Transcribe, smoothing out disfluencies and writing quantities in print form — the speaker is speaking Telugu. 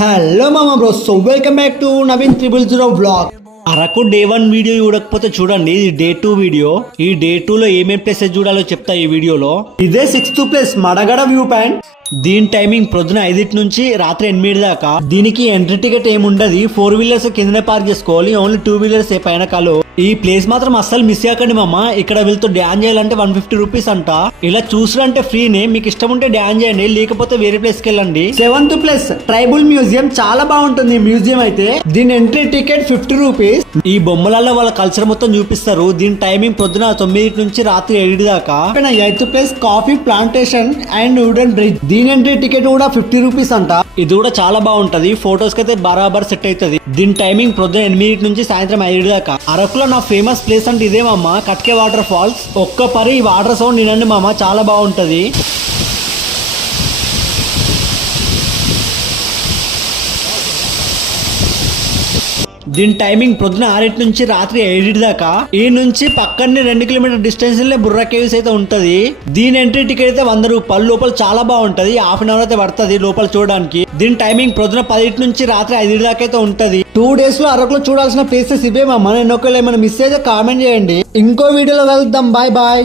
హలో మామా bro, so welcome back to Naveen 000 vlog. Araku day 1 video చూడకపోతే చూడండి, ఇది డే 2 వీడియో. ఈ డే 2 లో ఏమేం ప్లేసెస్ చూడాలో చెప్తా ఈ వీడియోలో. ఇదే 6th place Madagada view point. దీని టైమింగ్ ప్రొద్దున 5 నుంచి రాత్రి 8 దాకా. దీనికి ఎంట్రీ టికెట్ ఏముండదు, 4 వీలర్స్ కిందనే పార్క్ చేసుకోవాలి, ఓన్లీ 2 వీలర్స్ పైన కాలు. ఈ ప్లేస్ మాత్రం అస్సలు మిస్ చేయకండి మామ. ఇక్కడ వీళ్ళతో డ్యాన్స్ చేయాలంటే 150 రూపీస్ అంట. ఇలా చూసారంటే ఫ్రీనే, మీకు ఇష్టం ఉంటే డ్యాన్స్ చేయండి, లేకపోతే వేరే ప్లేస్ కి వెళ్ళండి. 7th ప్లేస్ ట్రైబల్ మ్యూజియం, చాలా బాగుంటుంది ఈ మ్యూజియం అయితే. దీని ఎంట్రీ టికెట్ 50 రూపీస్. ఈ బొమ్మలలో వాళ్ళ కల్చర్ మొత్తం చూపిస్తారు. దీని టైమింగ్ పొద్దున 9 నుంచి రాత్రి 7 దాకా. 8th place coffee plantation and wooden bridge. దీని ఎంట్రీ టికెట్ కూడా 50 రూపీస్ అంట. ఇది కూడా చాలా బాగుంటది, ఫొటోస్ కి అయితే బరాబర్ సెట్ అవుతుంది. దీని టైమింగ్ పొద్దున 8 నుంచి సాయంత్రం 5 దాకా. అరకులో నా ఫేమస్ ప్లేస్ అంటే ఇదే మామ, కట్కే వాటర్ ఫాల్స్. ఒక్క పరి ఈ వాటర్ సౌండ్ వినండి మామ, చాలా బాగుంటది. దీని టైమింగ్ పొద్దున 6 నుంచి రాత్రి 7 దాకా. ఈ నుంచి పక్కనే 2 కిలోమీటర్ డిస్టెన్స్ లో బుర్రా కేవ్స్ అయితే ఉంటది. దీని ఎంట్రీ టికెట్ అయితే 100 రూపాయలు. లోపల చాలా బాగుంటది, హాఫ్ అన్ అవర్ అయితే పడుతుంది లోపల చూడడానికి. దీని టైమింగ్ పొద్దున 10 నుంచి రాత్రి 5 దాకా అయితే ఉంటది. 2 డేస్ లో అరకులో చూడాల్సిన ప్లేసెస్ ఇవే మామ. నేను ఒకవేళ ఏమైనా మిస్ అయితే కామెంట్ చేయండి. ఇంకో వీడియోలో కలుద్దాం, బాయ్ బాయ్.